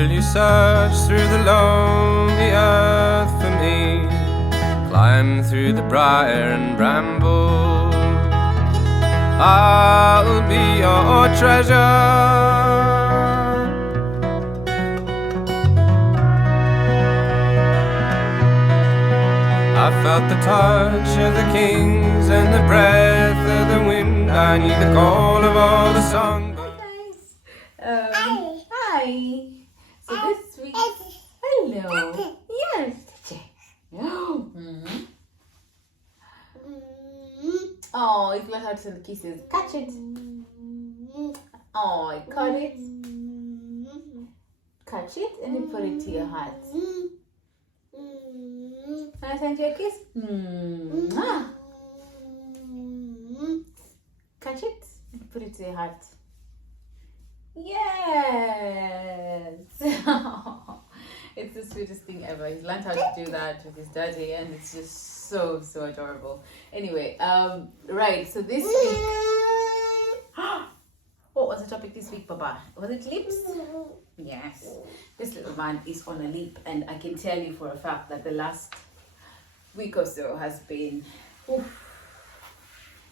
will you search through the lonely earth for me? Climb through the briar and bramble, I'll be your treasure. I felt the touch of the kings and the breath of the wind. I need the call of all the songbirds. Hi. So this week, hello. Yes. Oh, it's not how to send the kisses. Catch it. Oh, I caught it. Catch it and then put it to your heart. Can I send you a kiss? Catch it and put it to your heart. Yes. It's the sweetest thing ever. He's learned how to do that with his daddy, and it's just so adorable. Anyway, right. So this week, what was the topic this week, Papa? Was it lips? Yes. This little man is on a leap, and I can tell you for a fact that the last week or so has been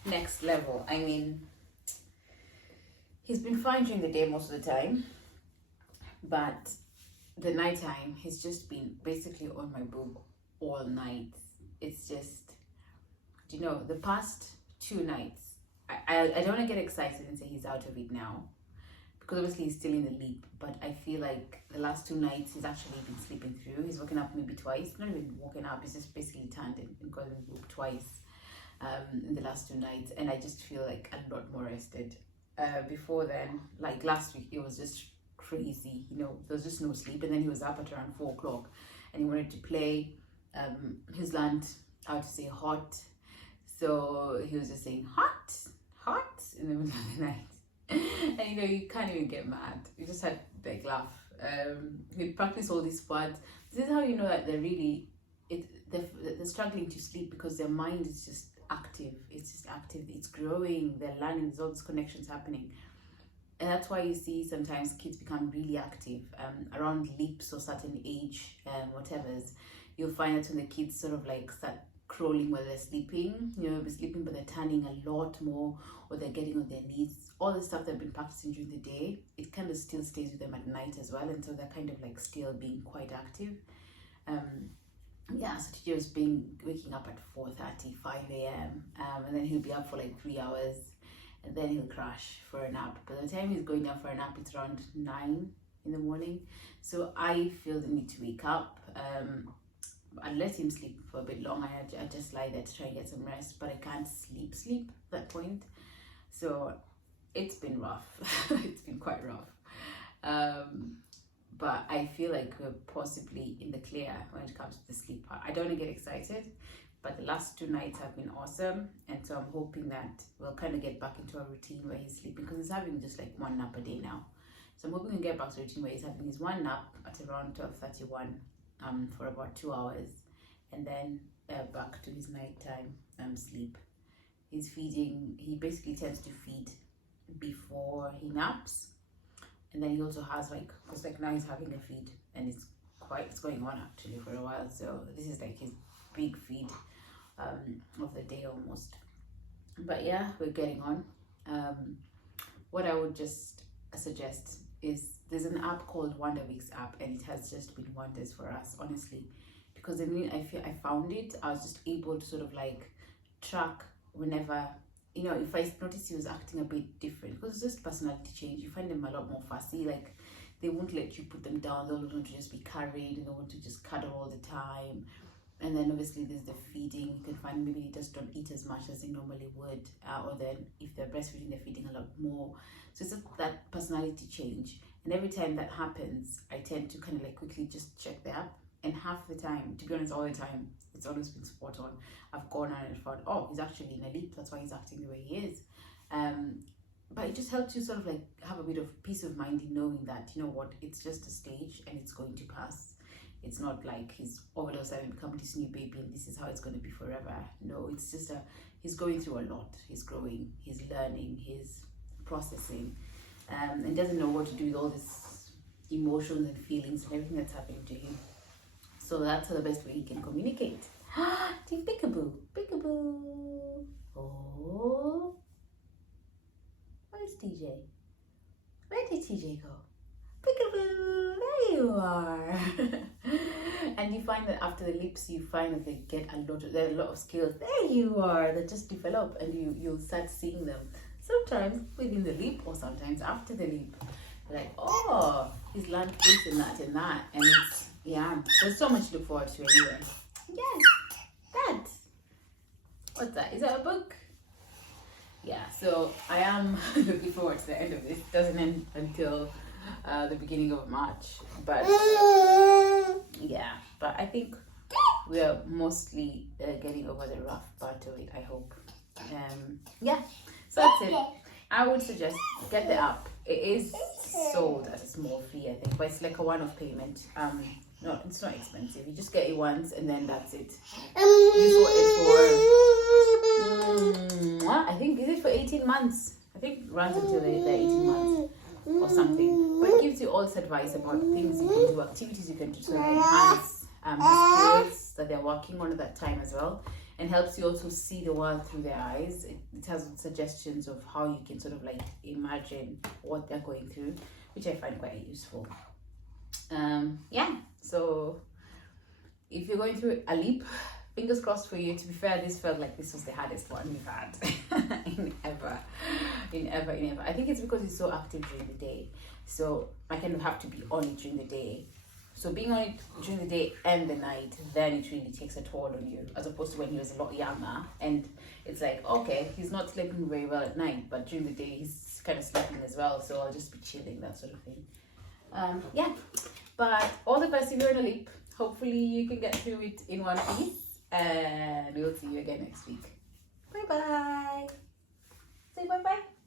next level. I mean, he's been fine during the day most of the time, but the nighttime he's just been basically on my boob all night. It's just, you know, the past 2 nights, I don't want to get excited and say he's out of it now, because obviously he's still in the leap, but I feel like the last 2 nights he's actually been sleeping through. He's woken up maybe twice, not even woken up, he's just basically turned and gone in the boob twice in the last 2 nights, and I just feel like a lot more rested. Before then, like last week, it was just crazy, you know, there was just no sleep, and then he was up at around 4 o'clock and he wanted to play. He's learned how to say hot, so he was just saying hot in the middle of the night. And you know, you can't even get mad, you just had to like laugh. He practiced all these words. This is how you know that they're really they're struggling to sleep, because their mind is just active. It's just active, it's growing, they're learning, there's all these connections happening. And that's why you see sometimes kids become really active around leaps or certain age, whatever's. You'll find that when the kids sort of like start crawling while they're sleeping, you know, they'll be sleeping but they're turning a lot more, or they're getting on their knees. All the stuff they've been practicing during the day, it kind of still stays with them at night as well, and so they're kind of like still being quite active. Yeah, so today was waking up at 4:30, 5 a.m. And then he'll be up for like 3 hours, and then he'll crash for a nap. By the time he's going down for a nap, it's around 9 in the morning. So I feel the need to wake up. I let him sleep for a bit long. I just lie there to try and get some rest, but I can't sleep at that point. So it's been rough. It's been quite rough. But I feel like we're possibly in the clear when it comes to the sleep part. I don't want to get excited, but the last 2 nights have been awesome, and so I'm hoping that we'll kind of get back into a routine where he's sleeping, because he's having just like 1 nap a day now. So I'm hoping we'll get back to a routine where he's having his 1 nap at around 12:31 for about 2 hours, and then back to his nighttime sleep. He's feeding, he basically tends to feed before he naps. And then he also has like, because like now he's having a feed, and it's going on actually for a while. So this is like his big feed of the day almost. But yeah, we're getting on. What I would just suggest is there's an app called Wonder Weeks app, and it has just been wonders for us, honestly. Because I mean, I found it, I was just able to sort of like track whenever, you know, if I noticed he was acting a bit different, because it's just personality change. You find them a lot more fussy, like they won't let you put them down, they'll want to just be carried, and they want to just cuddle all the time. And then obviously there's the feeding. You can find maybe they just don't eat as much as they normally would, or then if they're breastfeeding, they're feeding a lot more. So it's just that personality change, and every time that happens, I tend to kind of like quickly just check the app, and half the time, to be honest, all the time, it's always been spot on. I've gone on and found, oh, he's actually in a leap, that's why he's acting the way he is. But it just helps you sort of like have a bit of peace of mind in knowing that, you know what, it's just a stage and it's going to pass. It's not like he's all of a sudden become this new baby and this is how it's going to be forever. No, it's just he's going through a lot. He's growing, he's learning, he's processing, and doesn't know what to do with all this emotions and feelings and everything that's happening to him. So that's the best way he can communicate. Team Peekaboo, Peekaboo. Oh, where's TJ? Where did TJ go? Peekaboo, there you are. And you find that after the leaps, you find that they get there are a lot of skills. There you are, that just develop, and you'll start seeing them. Sometimes within the leap, or sometimes after the leap. Like, oh, he's learned this and that and that, and it's, yeah, there's so much to look forward to anyway. Yes, that. What's that? Is that a book? Yeah, so I am looking forward to the end of this. It doesn't end until the beginning of March, but yeah, but I think we are mostly getting over the rough part of it, I hope. Yeah, so that's it. I would suggest get the app. It is sold at a small fee, I think, but it's like a one-off payment. No, it's not expensive. You just get it once and then that's it. Use it for I think, is it for 18 months? I think it runs until they're 18 months or something. But it gives you all this advice about things you can do, activities you can do to enhance the skills that they're working on at that time as well, and helps you also see the world through their eyes. It has suggestions of how you can sort of like imagine what they're going through, which I find quite useful. Yeah, so if you're going through a leap, fingers crossed for you. To be fair, this felt like this was the hardest one we've had in ever. I think it's because it's so active during the day, so I kind of have to be on it during the day. So being on it during the day and the night, then it really takes a toll on you, as opposed to when he was a lot younger. And it's like, okay, he's not sleeping very well at night, but during the day he's kind of sleeping as well. So I'll just be chilling, that sort of thing. Yeah, but all the best if you're on a leap. Hopefully you can get through it in one piece, and we'll see you again next week. Bye bye. Say bye bye.